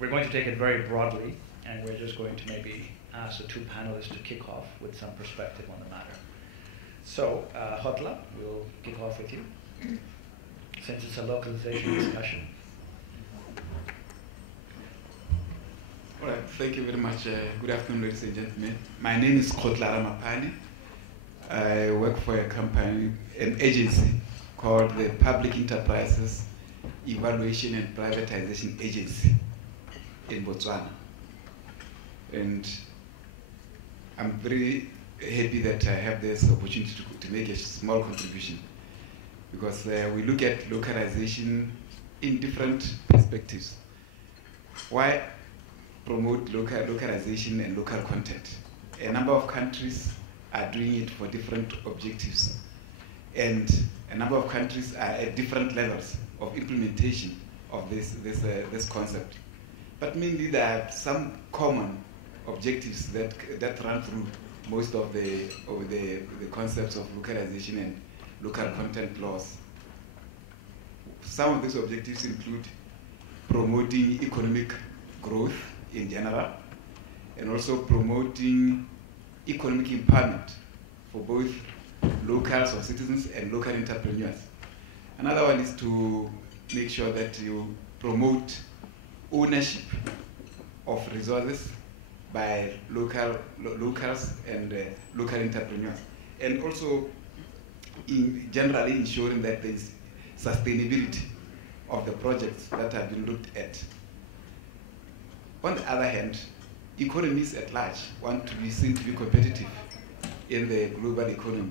we're going to take it very broadly, and we're just going to maybe ask the two panelists to kick off with some perspective on the matter. So, Kgotla, we'll kick off with you, since it's a localization discussion. All right, thank you very much. Good afternoon, ladies and gentlemen. My name is Kgotla Ramaphane. I work for a company, an agency called the Public Enterprises Evaluation and Privatization Agency in Botswana. And I'm very happy that I have this opportunity to make a small contribution, because we look at localization in different perspectives. Why promote localization and local content? A number of countries are doing it for different objectives, and a number of countries are at different levels of implementation of this concept. But mainly there are some common objectives that run through most of the concepts of localization and local content laws. Some of these objectives include promoting economic growth in general, and also promoting economic empowerment for both locals or citizens and local entrepreneurs. Another one is to make sure that you promote ownership of resources by locals and local entrepreneurs, and also generally ensuring that there is sustainability of the projects that have been looked at. On the other hand, economies at large want to be seen to be competitive in the global economy,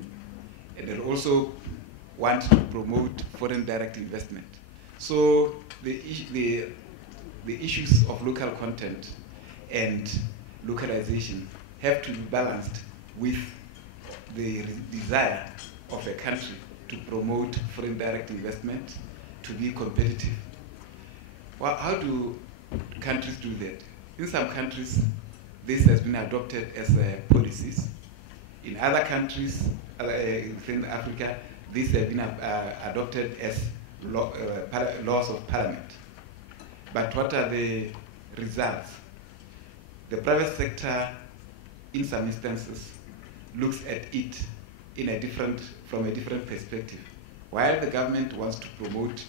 and they also want to promote foreign direct investment. So the issues of local content and localization have to be balanced with the desire of a country to promote foreign direct investment, to be competitive. Well, how do countries do that? In some countries, this has been adopted as policies. In other countries, within Africa, this has been adopted as laws of parliament. But what are the results? The private sector, in some instances, looks at it from a different perspective. While the government wants to promote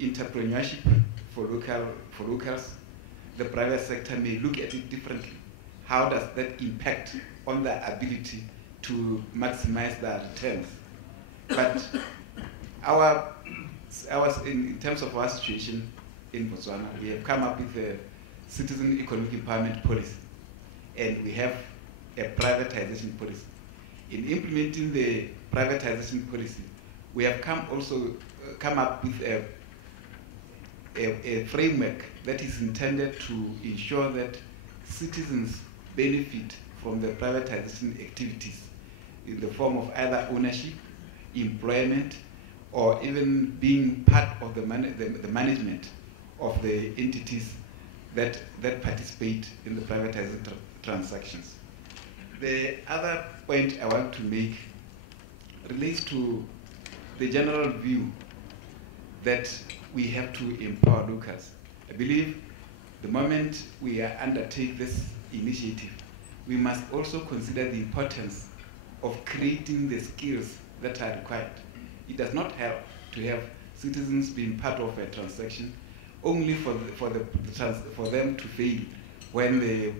entrepreneurship for locals, the private sector may look at it differently. How does that impact on their ability to maximize their returns? But in terms of our situation in Botswana, we have come up with a citizen economic empowerment policy, and we have a privatization policy. In implementing the privatization policy, we have come up with a framework that is intended to ensure that citizens benefit from the privatization activities in the form of either ownership, employment, or even being part of the management of the entities that participate in the privatizing transactions. The other point I want to make relates to the general view that we have to empower locals. I believe the moment we undertake this initiative, we must also consider the importance of creating the skills that are required. It does not help to have citizens being part of a transaction only for them to fail when the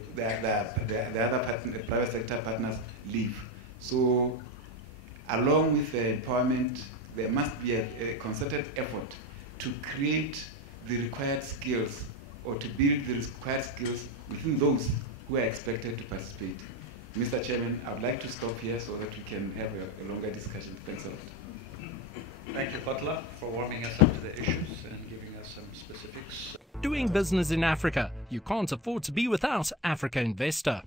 private sector partners leave. So, along with the empowerment, there must be a concerted effort to create the required skills, or to build the required skills within those who are expected to participate. Mr. Chairman, I would like to stop here so that we can have a longer discussion. Thanks a lot. Thank you, Kgotla, for warming us up to the issues and giving us some specifics. Doing business in Africa. You can't afford to be without Africa Investor.